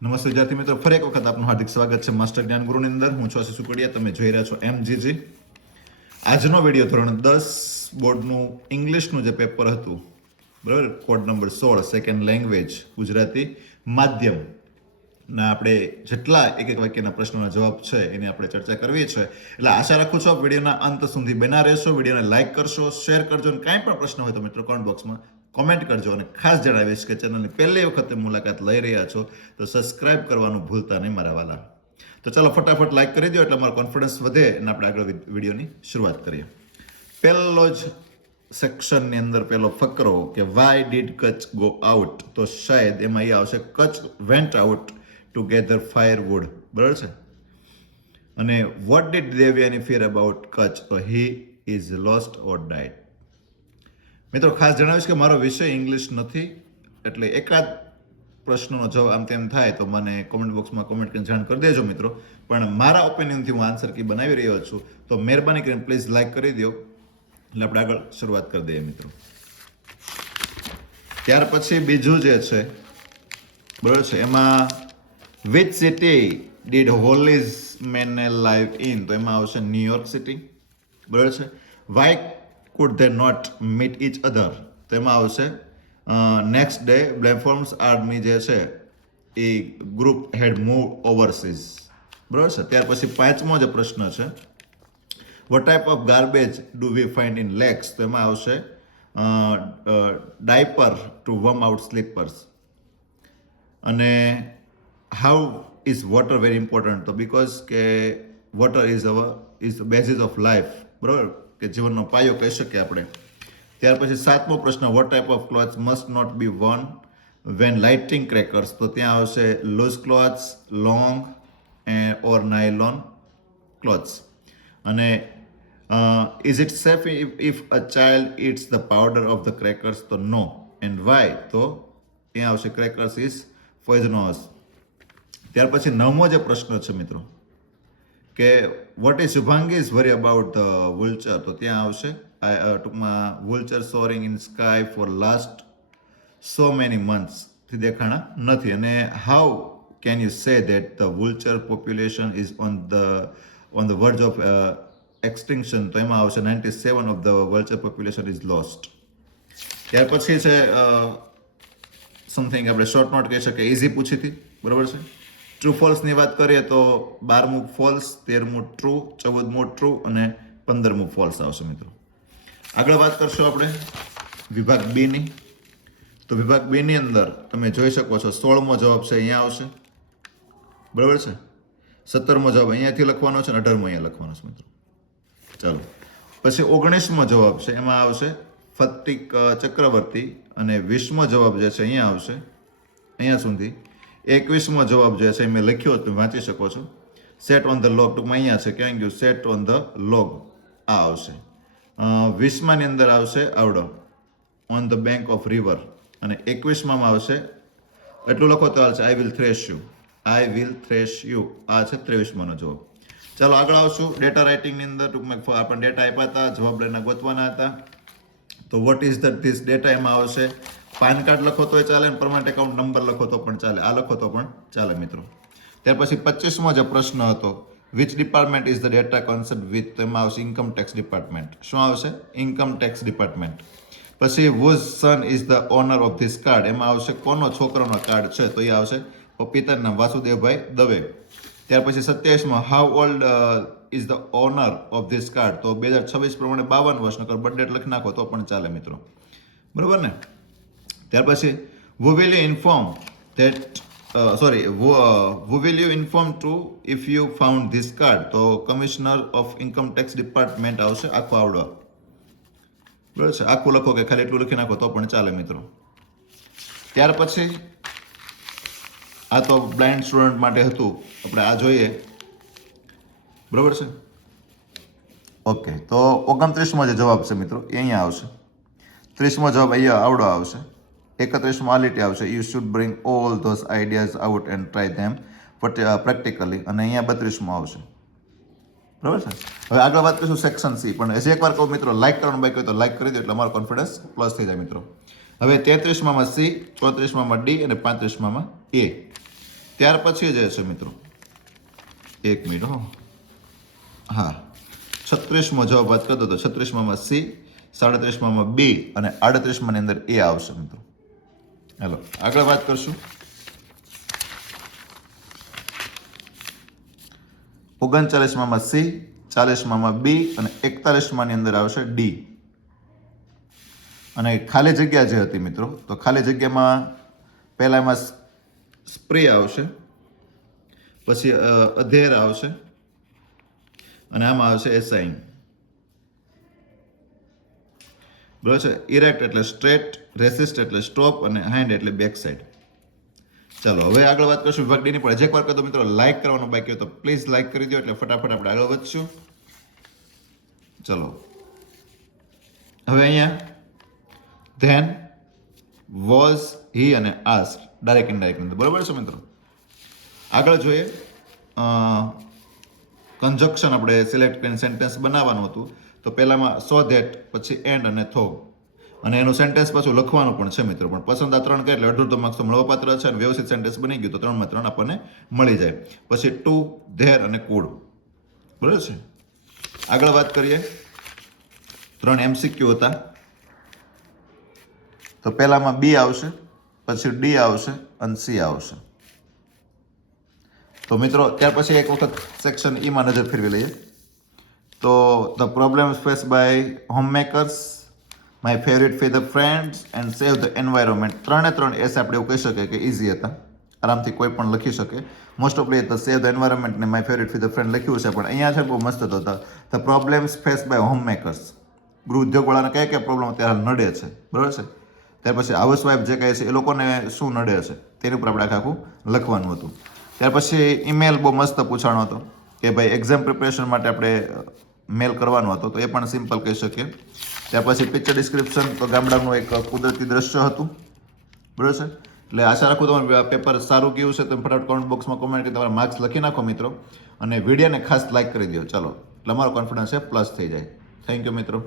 નમસ્તે વિદ્યાર્થી મિત્રો, ફરી એક વખત આપનું હાર્દિક સ્વાગત છે માસ્ટર જ્ઞાન ગુરુની અંદર. હું છું આશીષ સુકડિયા, તમે જોઈ રહ્યા છો MGG. આજનો વિડીયો ધોરણ 10 બોર્ડનું ઇંગ્લિશનું જે પેપર હતું, બરાબર, code number 16 second language Gujarati માધ્યમ ના આપણે જેટલા એક એક વાક્યના પ્રશ્નોના જવાબ છે એની આપણે ચર્ચા કરવી છે. એટલે આશા રાખું છું વિડીયોના અંત સુધી બના રહેશો, વિડીયોને લાઇક કરશો, શેર કરજો, અને કાંઈ પણ પ્રશ્ન હોય તો મિત્રો કમેન્ટ બોક્સમાં કોમેન્ટ કરજો. અને ખાસ જણાવીશ કે ચેનલની પહેલી વખતે મુલાકાત લઈ રહ્યા છો તો સબસ્ક્રાઇબ કરવાનું ભૂલતા નહીં મારા વાલા. તો ચાલો ફટાફટ લાઇક કરી દો એટલે અમારો કોન્ફિડન્સ વધે અને આપણે આગળ વિડીયોની શરૂઆત કરીએ. પહેલો જ સેક્શનની અંદર પહેલો ફકરો કે why did Kutch go out, તો શાયદ એમાં એ આવશે Kutch went out to gather firewood, બરાબર છે. અને what did Devyani fear about Kutch, તો he is lost or died. મિત્રો ખાસ જણાવીશ કે મારો વિષય ઇંગ્લિશ નથી, એટલે એકાદ પ્રશ્નનો જવાબ આમ તેમ થાય તો મને કોમેન્ટ બોક્સમાં કોમેન્ટ કરીને જાણ કરી દેજો મિત્રો. પણ મારા ઓપિનિયનથી હું આન્સર કી બનાવી રહ્યો છું, તો મહેરબાની કરીને પ્લીઝ લાઇક કરી દો એટલે આપણે આગળ શરૂઆત કરી દઈએ મિત્રો. ત્યાર પછી બીજું જે છે, બરાબર છે, એમાં which city did હોલીઝ Maine live in, તો એમાં આવશે ન્યુયોર્ક સિટી, બરાબર છે. Why could they not meet each other, તો એમાં આવશે નેક્સ્ટ ડે બ્લેમફોર્મ્સ આર્મી જે છે એ ગ્રુપ હેડ મૂવ ઓવરસીઝ, બરાબર છે. ત્યાર પછી પાંચમો જે પ્રશ્ન છે, what type of garbage do we find in lakes, તો એમાં આવશે diaper to worn out slippers. અને how is water very important, તો બીકોઝ કે water is basis of life, બરાબર, કે જીવનનો પાયો કહી શકીએ આપણે. ત્યાર પછી સાતમો પ્રશ્ન, what type of clothes must not be worn when lighting crackers, તો ત્યાં આવશે loose clothes, long or nylon clothes. અને is it safe if a child it's the powder of the crackers, તો નો, એન્ડ વાય, તો ત્યાં આવશે crackers is poisonous. ત્યાર પછી નવમો જે પ્રશ્ન છે મિત્રો કે what is Shubhangi's worry about the vulture, તો ત્યાં આવશે ટૂંકમાં vulture soaring in sky for last so many months, થી દેખાણા નથી. અને how can you say that the vulture population is on the verge of extinction, તો એમાં આવશે 97 of the vulture population is lost. ત્યાર પછી છે સમથિંગ આપણે શોર્ટ નોટ કહી શકીએ, ઇઝી પૂછી હતી, બરાબર છે. ટ્રુ ફોલ્સની વાત કરીએ તો 12મું ફોલ્સ, 13મું ટ્રુ, 14મું ટ્રુ અને 15મું ફોલ્સ આવશે મિત્રો. આગળ વાત કરશું આપણે વિભાગ બી ની. તો વિભાગ બી ની અંદર તમે જોઈ શકો છો 16મો જવાબ છે અહીંયા આવશે, બરાબર છે. 17મો જવાબ અહીંયાથી લખવાનો છે અને 18મો અહીંયા લખવાનો છે મિત્રો. ચાલો પછી 19મો જવાબ છે એમાં આવશે ફતિક ચક્રવર્તી, અને 20મો જવાબ જે છે અહીંયા આવશે અહીંયા સુધી. 21મો જવાબ જે છે મેં લખ્યો તમે વાંચી શકો છો, સેટ ઓન ધ લોગ, ટૂંકમાં અહીંયા છે ક્યાં ગયું, સેટ ઓન ધ લોગ, આ આવશે. 20માની અંદર આવશે આવડો, on the bank of river. અને 21માં આવશે એટલું લખો તો ચાલશે, I will thrash you, I will thrash you, આ છે 23માનો જવાબ. ચાલો આગળ આવશું ડેટા રાઇટિંગની અંદર. ટૂંકમાં આપણને ડેટા આપ્યા હતા, જવાબ લઈને ગોતવાના હતા. તો વોટ ઇઝ ધીસ ડેટા, એમાં આવશે પાન કાર્ડ લખો તોય ચાલે, અને પરમાનન્ટ એકાઉન્ટ નંબર લખો તો પણ ચાલે, આ લખો તો પણ ચાલે મિત્રો. ત્યાર પછી 25મો જે પ્રશ્ન હતો, which department is the data concern with, તો એમાં આવશે ઇન્કમ ટેક્સ ડિપાર્ટમેન્ટ. શું આવશે? Income tax department. પછી whose son is the owner of this card, એમાં આવશે કોનો છોકરાનો કાર્ડ છે, તો એ આવશે પિતાનું નામ વાસુદેવભાઈ દવે. ત્યાર પછી 27માં how old is the owner of this card, તો 2026 પ્રમાણે 52 વર્ષ, નકર બર્થ લખી નાખો તો પણ ચાલે મિત્રો, બરોબર ને. ત્યાર પછી who will you inform that who will you inform to if you found this card, તો commissioner of income tax department આવશે, આખું આવડો, બરાબર છે. આખું લખો કે ખાલી એટલું લખી નાખો તો પણ ચાલે મિત્રો. ત્યાર પછી આ તો બ્લાઇન્ડ સ્ટુડન્ટ માટે હતું, આપણે આ જોઈએ, બરાબર છે. ઓકે, તો 29મો જે જવાબ છે મિત્રો એ અહીંયા આવશે. 30મો જવાબ અહીંયા આવડો આવશે. 31મો આ લીટી આવશે, you should bring all those ideas out and try them practically, અને અહીંયા 32મો આવશે, બરાબર છે. હવે આગળ વાત કરીશું સેક્શન સી. પણ હજી એકવાર કહું મિત્રો, લાઇક કરવાનું બાકી હોય તો લાઇક કરી દો એટલે અમારો કોન્ફિડન્સ પ્લસ થઈ જાય મિત્રો. હવે 33માં સી, 34માં ડી અને 35માં એ. ત્યાર પછી જે છે મિત્રો, 1 મિનિટ હો, હા, 36મો જવાબ વાત કરતો તો 36માં સી, 37માં બી અને 38માં ની અંદર એ આવશે મિત્રો. હેલો, આગળ વાત કરશું. 39માં સી, 40માં બી અને 41માં ની અંદર આવશે ડી. અને ખાલી જગ્યા જે હતી મિત્રો, તો ખાલી જગ્યામાં પહેલામાં સ્પ્રે આવશે, પછી અધેર આવશે અને આમાં આવશે એસાઇન. બરાબર છે. ઇરેક્ટ એટલે સ્ટ્રેટ, રેસિસ્ટ એટલે સ્ટોપ અને હાઇન્ડ એટલે બેક સાઈડ. ચાલો હવે આગળ વાત કરશું વિભાગ ડી ની. પણ એક વાર કહો મિત્રો, લાઈક કરવાનું બાકી હોય તો પ્લીઝ લાઈક કરી દો, એટલે ફટાફટ આપણે આગળ વધશું. ચલો હવે અહીંયા ધેન, વોઝ, હી અને આસ્ક ડાયરેક્ટ ઇનડાયરેક્ટ. બરાબર છે મિત્રો. આગળ જોઈએ, કન્જક્શન આપણે સિલેક્ટ કરીને સેન્ટેન્સ બનાવવાનું હતું. તો પહેલામાં સો ધેટ, પછી એન્ડ અને થો, અને એનું સેન્ટેન્સ પાછું લખવાનું પણ છે મિત્રો. પણ પસંદ આ 3 કરે એટલે 1/2 માર્ક્સ તો મળવાપાત્ર છે, અને વ્યવસ્થિત સેન્ટેન્સ બની ગયું તો 3માં 3 આપણને મળી જાય. પછી ટુ, ધેર અને કુડ. બરાબર છે. આગળ વાત કરીએ, 3 MCQ હતા. તો પહેલામાં બી આવશે, પછી ડી આવશે અને સી આવશે. તો મિત્રો ત્યાર પછી એક વખત સેક્શન ઈમાં નજર ફેરવી લઈએ. તો the problems face by homemakers, my favourite fee the friends and save the environment. 3 S આપણે એવું કહી શકીએ કે ઇઝી હતા, આરામથી કોઈ પણ લખી શકે. મોસ્ટ ઓફલી તો સેવ ધ એન્વાયરમેન્ટ ને my favourite fee the friend લખ્યું છે, પણ અહીંયા છે બહુ મસ્ત હતો. ધ પ્રોબ્લેમ્સ ફેસ બાય હોમમેકર્સ, ગૃહ ઉદ્યોગવાળાને કયા પ્રોબ્લેમ અત્યારે નડે છે. બરાબર છે. ત્યાર પછી હાઉસવાઇફ જે કહે છે એ લોકોને શું નડે છે તેની ઉપર આપણે આખું લખવાનું હતું. ત્યાર પછી ઈમેલ બહુ મસ્ત પૂછાણો હતો કે ભાઈ એક્ઝામ પ્રિપેરેશન માટે આપણે મેલ કરવાનો હતો, તો એ પણ સિમ્પલ કહી શકીએ. ત્યાર પછી પિક્ચર ડિસ્ક્રિપ્શન, તો ગામડાનું એક કુદરતી દ્રશ્ય હતું. બરાબર છે. એટલે આશા રાખું તમારું પેપર સારું ગયું છે. તમે ફટાફટ કોમેન્ટ બોક્સમાં કોમેન્ટ કરી તમારા માર્ક્સ લખી નાખો મિત્રો, અને વિડીયોને ખાસ લાઈક કરી દો. ચાલો, એટલે અમારો કોન્ફિડન્સ છે પ્લસ થઈ જાય. થેન્ક યુ મિત્રો.